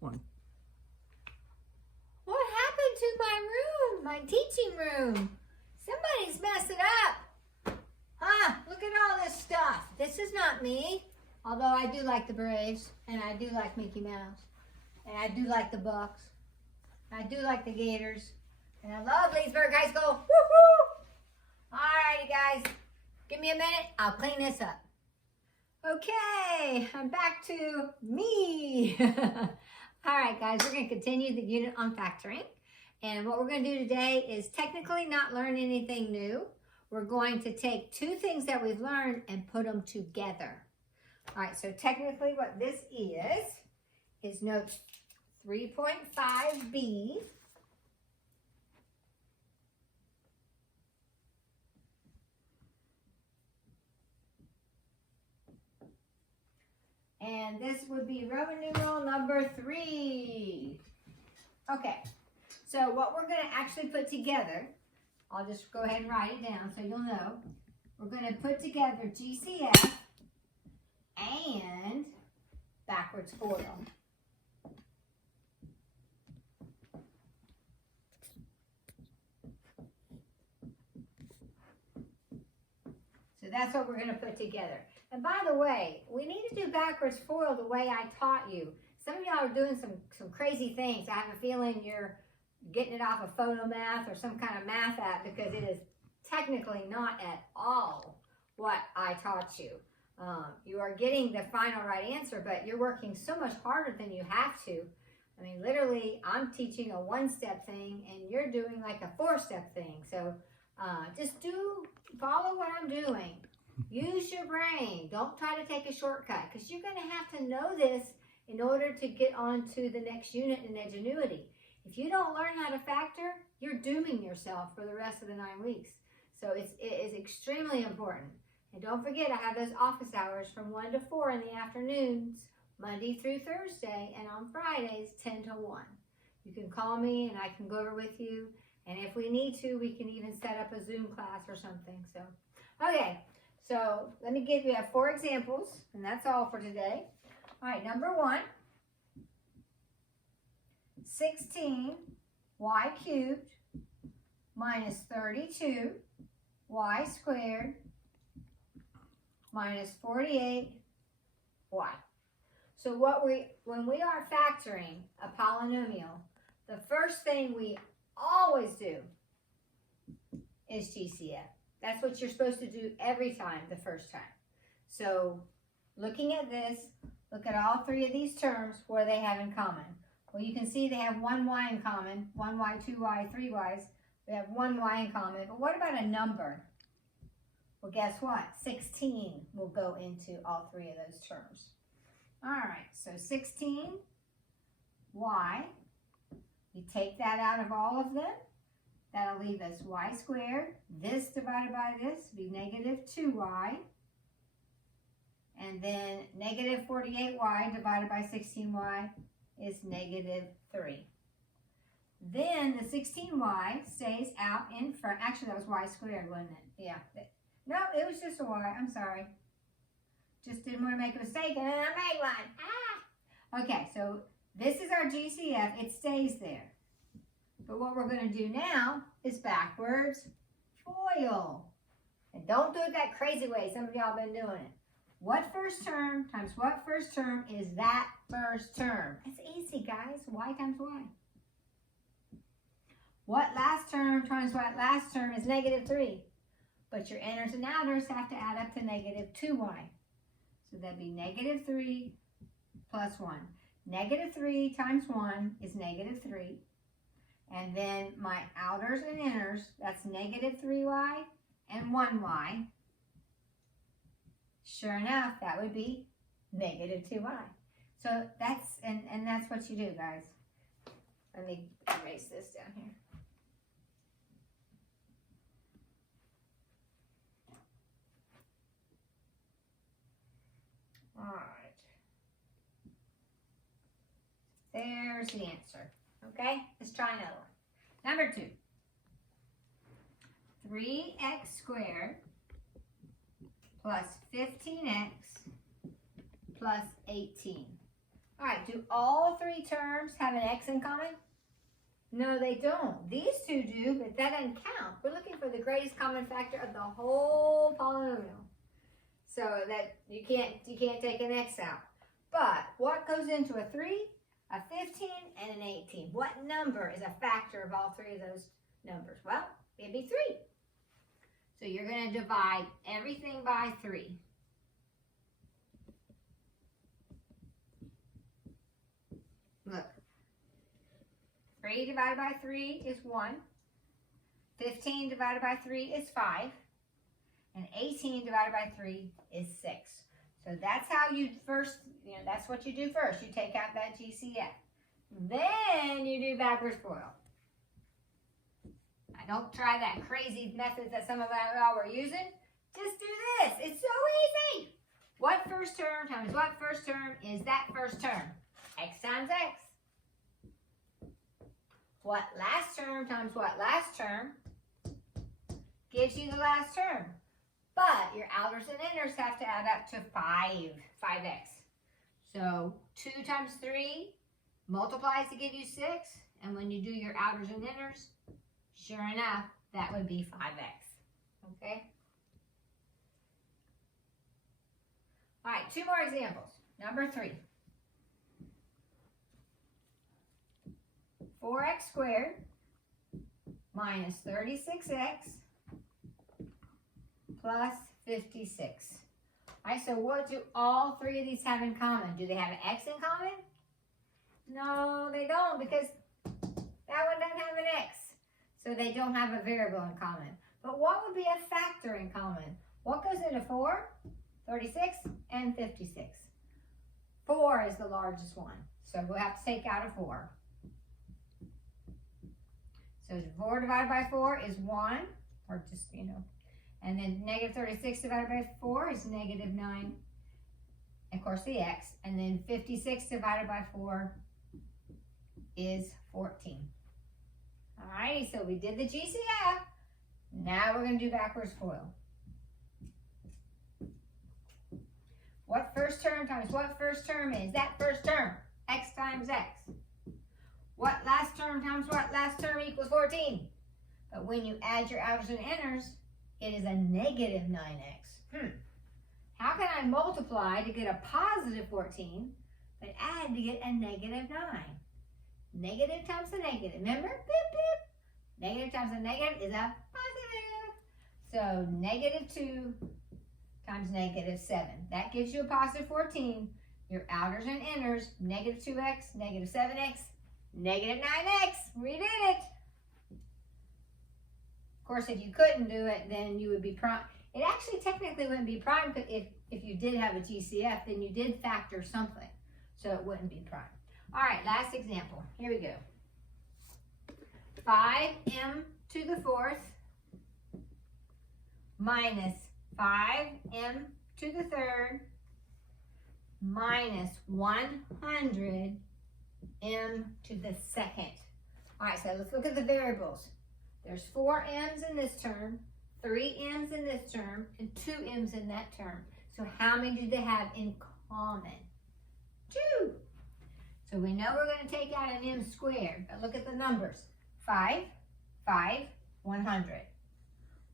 one. What happened to my room, my teaching room? Somebody's messed it up. Huh, look at all this stuff. This is not me. Although I do like the Braves, and I do like Mickey Mouse, and I do like the Bucks, I do like the Gators, and I love Leesburg High School. Woo-hoo! Alrighty, guys, give me a minute. I'll clean this up. Okay, I'm back to me. Alright, guys, we're going to continue the unit on factoring. And what we're going to do today is technically not learn anything new. We're going to take two things that we've learned and put them together. All right, so technically what this is notes 3.5b. And this would be Roman numeral number 3. Okay, so what we're going to actually put together, I'll just go ahead and write it down so you'll know. We're going to put together GCF and backwards FOIL. So that's what we're going to put together. And by the way, we need to do backwards FOIL the way I taught you. Some of y'all are doing some crazy things. I have a feeling you're getting it off of photo math or some kind of math app, because it is technically not at all what I taught you. You are getting the final right answer, but you're working so much harder than you have to. I mean, literally, I'm teaching a one-step thing, and you're doing like a four-step thing. So just follow what I'm doing. Use your brain. Don't try to take a shortcut, because you're going to have to know this in order to get on to the next unit in Edgenuity. If you don't learn how to factor, you're dooming yourself for the rest of the 9 weeks. So it is extremely important. And don't forget, I have those office hours from 1 to 4 in the afternoons, Monday through Thursday, and on Fridays, 10 to 1. You can call me and I can go over with you. And if we need to, we can even set up a Zoom class or something. So, okay, so let me give you 4 examples, and that's all for today. All right, number 1, 16y cubed minus 32y squared minus 48y. So when we are factoring a polynomial, the first thing we always do is GCF. That's what you're supposed to do every time, the first time. So looking at this, look at all 3 of these terms, what do they have in common? Well, you can see they have 1y in common, 1y, 2y, 3y's. We have 1y in common, but what about a number? Well, guess what? 16 will go into all 3 of those terms. All right, so 16y, you take that out of all of them. That'll leave us y squared. This divided by this will be negative 2y. And then negative 48y divided by 16y is negative 3. Then the 16y stays out in front. Actually, that was y squared, wasn't it? Yeah. No, it was just a y. I'm sorry. Just didn't want to make a mistake, and then I made one. Ah! Okay, so this is our GCF. It stays there. But what we're going to do now is backwards FOIL. And don't do it that crazy way. Some of y'all have been doing it. What first term times what first term is that first term? It's easy, guys. Y times y. What last term times what last term is negative 3. But your inners and outers have to add up to negative 2y. So that'd be negative 3 plus 1. Negative 3 times 1 is negative 3. And then my outers and inners, that's negative 3y and 1y. Sure enough, that would be negative 2y. So that's, and that's what you do, guys. Let me erase this down here. All right. There's the answer. Okay, let's try another one. Number 2. 3x squared plus 15x plus 18. All right, do all three terms have an x in common? No, they don't. These two do, but that doesn't count. We're looking for the greatest common factor of the whole polynomial. So that you can't take an x out. But what goes into a 3, a 15, and an 18? What number is a factor of all three of those numbers? Well, it'd be 3. So you're going to divide everything by 3. Look. 3 divided by 3 is 1. 15 divided by 3 is 5. And 18 divided by 3 is 6. So that's how you first, that's what you do first. You take out that GCF. Then you do backwards FOIL. Now don't try that crazy method that some of y'all were using. Just do this. It's so easy. What first term times what first term is that first term? X times X. What last term times what last term gives you the last term. But your outers and inners have to add up to 5x. So 2 times 3 multiplies to give you 6. And when you do your outers and inners, sure enough, that would be 5x. Okay? All right, 2 more examples. Number 3. 4x squared minus 36x plus 56. All right, so what do all three of these have in common? Do they have an x in common? No, they don't, because that one doesn't have an x. So they don't have a variable in common. But what would be a factor in common? What goes into 4? 36 and 56. 4 is the largest one. So we'll have to take out a 4. So 4 divided by 4 is 1, or just, and then negative 36 divided by 4 is negative 9. Of course, the x. And then 56 divided by 4 is 14. Alrighty, so we did the GCF. Now we're going to do backwards FOIL. What first term times what first term is? That first term, x times x. What last term times what last term equals 14. But when you add your outers and inners, it is a negative 9x. How can I multiply to get a positive 14, but add to get a negative 9? Negative times a negative. Remember? Beep, beep. Negative times a negative is a positive. So negative 2 times negative 7. That gives you a positive 14. Your outers and inners, negative 2x, negative 7x, negative 9x. We did it. Of course, if you couldn't do it, then you would be prime. It actually technically wouldn't be prime, but if you did have a GCF, then you did factor something. So it wouldn't be prime. All right, last example. Here we go. 5m to the 4th minus 5m to the 3rd minus 100m to the 2nd. All right, so let's look at the variables. There's 4 m's in this term, 3 m's in this term, and 2 m's in that term. So how many do they have in common? 2. So we know we're going to take out an m squared, but look at the numbers. 5, 5, 100.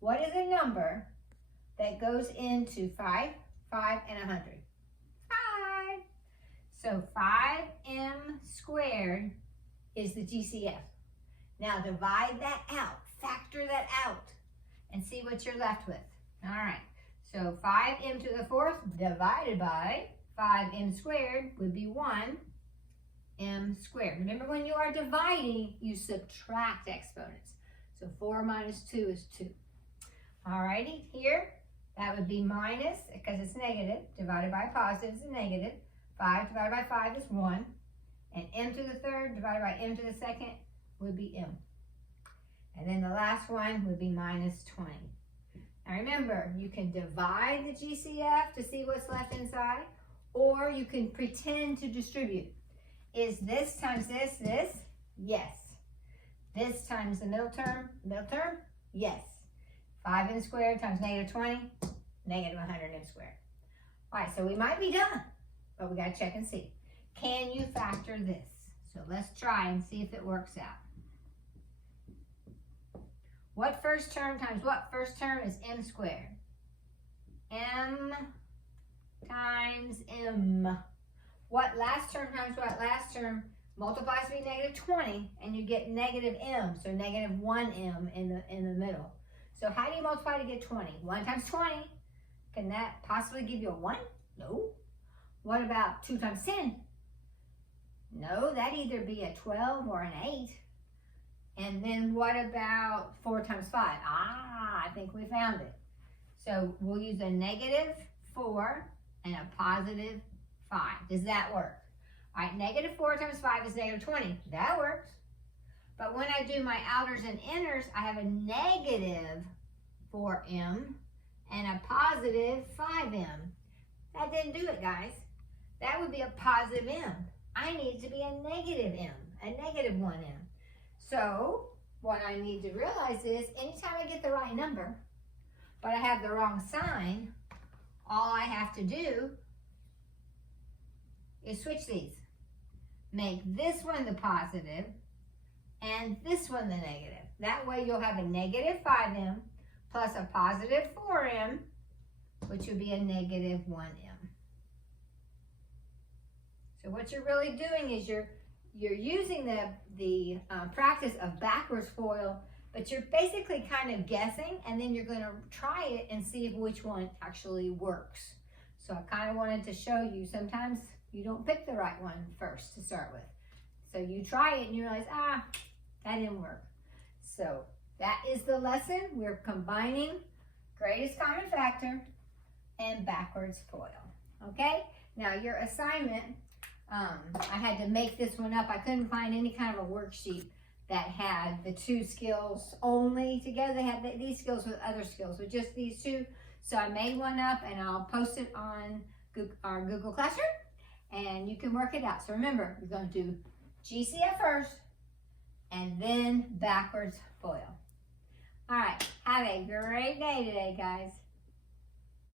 What is a number that goes into 5, 5, and 100? 5. So 5m squared is the GCF. Now divide that out, factor that out, and see what you're left with. All right, so 5m to the 4th divided by 5m squared would be 1m squared. Remember, when you are dividing, you subtract exponents. So 4 minus 2 is 2. All righty, here, that would be minus, because it's negative, divided by positive is a negative. 5 divided by 5 is 1. And m to the 3rd divided by m to the 2nd would be m. And then the last one would be minus 20. Now remember, you can divide the GCF to see what's left inside, or you can pretend to distribute. Is this times this, this? Yes. This times the middle term, yes. 5m squared times negative 20, negative 100m squared. All right, so we might be done, but we got to check and see. can you factor this? So let's try and see if it works out. What first term times what first term is m squared? M times m. What last term times what last term multiplies to be negative 20, and you get negative m, so negative 1m in the middle. So how do you multiply to get 20? 1 times 20. Can that possibly give you a 1? No. What about 2 times 10? No, that'd either be a 12 or an 8. And then what about 4 times 5? Ah, I think we found it. So we'll use a negative 4 and a positive 5. Does that work? All right, negative 4 times 5 is negative 20. That works. But when I do my outers and inners, I have a negative 4m and a positive 5m. That didn't do it, guys. That would be a positive m. I need it to be a negative m, a negative 1m. So what I need to realize is anytime I get the right number, but I have the wrong sign, all I have to do is switch these. Make this one the positive and this one the negative. That way you'll have a negative 5m plus a positive 4m, which would be a negative 1m. So what you're really doing is you're using the practice of backwards FOIL, but you're basically kind of guessing, and then you're going to try it and see if which one actually works. So I kind of wanted to show you sometimes you don't pick the right one first to start with. So you try it and you realize, that didn't work. So that is the lesson. We're combining greatest common factor and backwards FOIL. Okay? Now your assignment, I had to make this one up. I couldn't find any kind of a worksheet that had the 2 skills only together. They had these skills with other skills, with just these 2. So I made one up and I'll post it on our Google Classroom and you can work it out. So remember, you're going to do GCF first and then backwards FOIL. All right, have a great day today, guys.